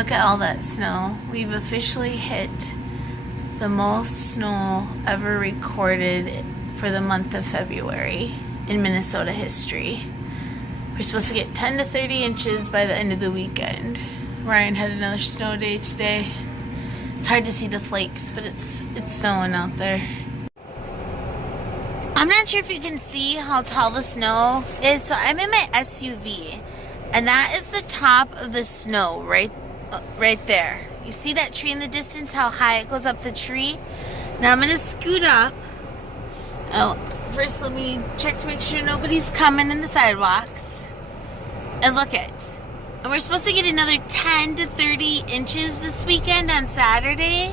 Look at all that snow. We've officially hit the most snow ever recorded for the month of February in Minnesota history. We're supposed to get 10 to 30 inches by the end of the weekend. Ryan had another snow day today. It's hard to see the flakes, but it's snowing out there. I'm not sure if you can see how tall the snow is. So I'm in my SUV, and that is the top of the snow right there. You see that tree in the distance, how high it goes up the tree? Now I'm gonna scoot up. Oh, first let me check to make sure nobody's coming in the sidewalks. And look it. And we're supposed to get another 10 to 30 inches this weekend on Saturday.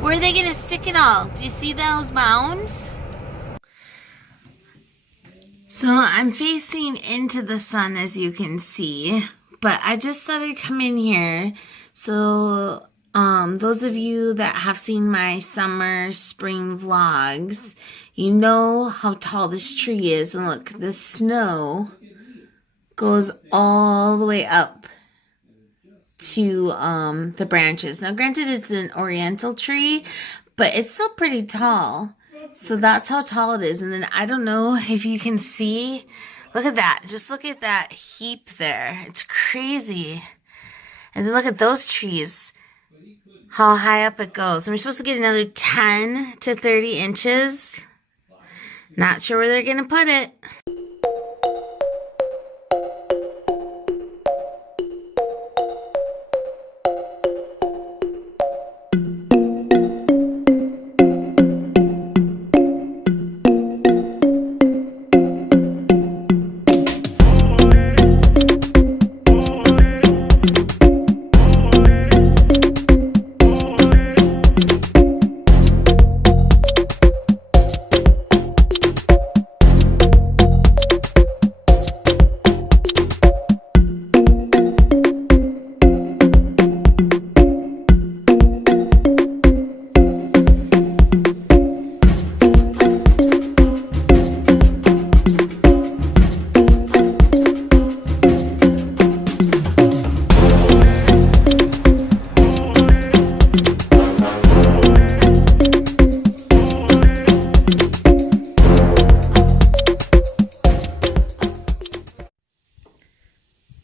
Where are they gonna stick it all? Do you see those mounds? So I'm facing into the sun, as you can see, but I just thought I'd come in here. So those of you that have seen my summer, spring vlogs, you know how tall this tree is. And look, the snow goes all the way up to the branches. Now, granted, it's an oriental tree, but it's still pretty tall. So that's how tall it is. And then I don't know if you can see. Look at that. Just look at that heap there. It's crazy. And then look at those trees. How high up it goes. And we're supposed to get another 10 to 30 inches. Not sure where they're going to put it.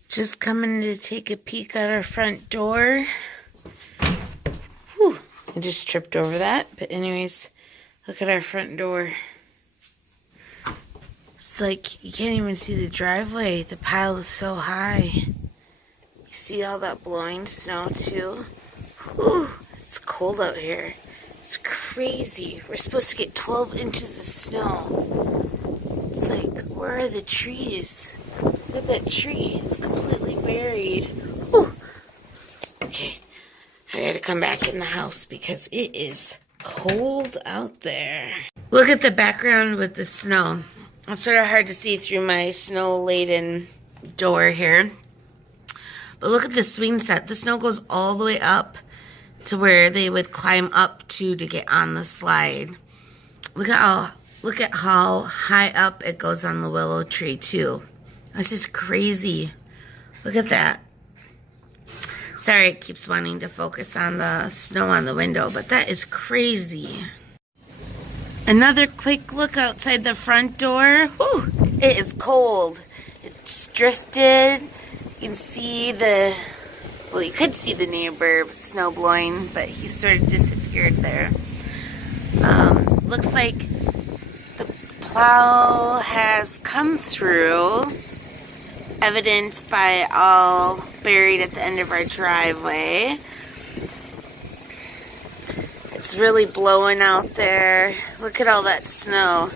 Just coming to take a peek at our front door. Whew, I just tripped over that. But anyways, look at our front door. It's like you can't even see the driveway. The pile is so high. You see all that blowing snow too? Whew, it's cold out here. It's crazy. We're supposed to get 12 inches of snow. It's like, where are the trees? Look at that tree. It's completely buried. Whew. Okay. I gotta come back in the house because it is cold out there. Look at the background with the snow. It's sort of hard to see through my snow-laden door here. But look at the swing set. The snow goes all the way up to where they would climb up to get on the slide. Look at how high up it goes on the willow tree too. This is crazy. Look at that. Sorry, it keeps wanting to focus on the snow on the window, but that is crazy. Another quick look outside the front door. Whew, it is cold. It's drifted. You can see well, you could see the neighbor snow blowing, but he sort of disappeared there. Looks like the plow has come through, evidenced by all buried at the end of our driveway. It's really blowing out there. Look at all that snow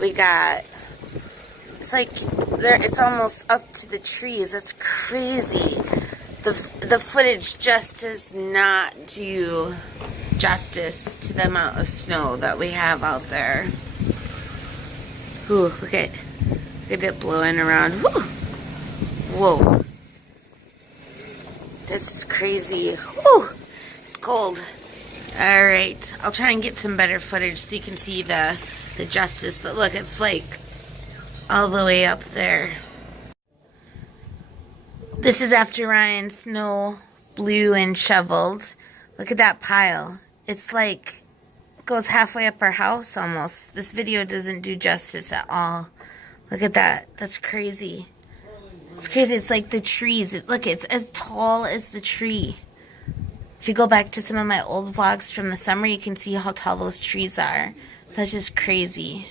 we got. It's like it's almost up to the trees. That's crazy. The footage just does not do justice to the amount of snow that we have out there. Ooh, look at it blowing around. Whew. Whoa. This is crazy. Whew. It's cold. Alright. I'll try and get some better footage so you can see the justice. But look, it's like all the way up there. This is after Ryan's snow blue and shoveled. Look at that pile. It's like, goes halfway up our house almost. This video doesn't do justice at all. Look at that. That's crazy. It's crazy. It's like the trees. Look, it's as tall as the tree. If you go back to some of my old vlogs from the summer, you can see how tall those trees are. That's just crazy.